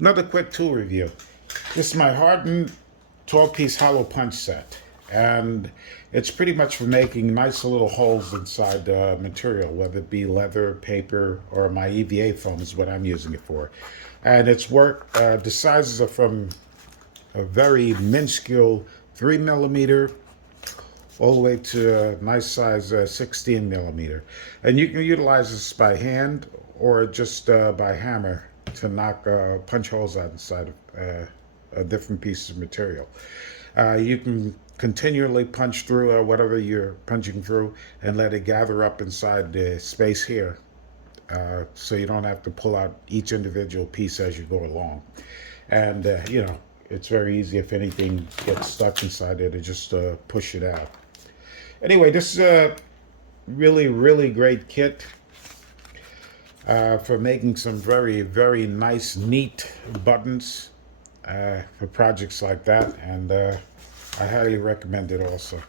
Another quick tool review. This is my hardened 12-piece hollow punch set, and it's pretty much for making nice little holes inside material, whether it be leather, paper, or my EVA foam is what I'm using it for. And it's the sizes are from a very minuscule 3mm all the way to a nice size 16mm. And you can utilize this by hand or just by hammer to knock punch holes out inside of different pieces of material. You can continually punch through whatever you're punching through and let it gather up inside the space here, so you don't have to pull out each individual piece as you go along. And it's very easy if anything gets stuck inside it to just push it out. Anyway, this is a really, really great kit for making some very, very nice, neat buttons for projects like that, and I highly recommend it also.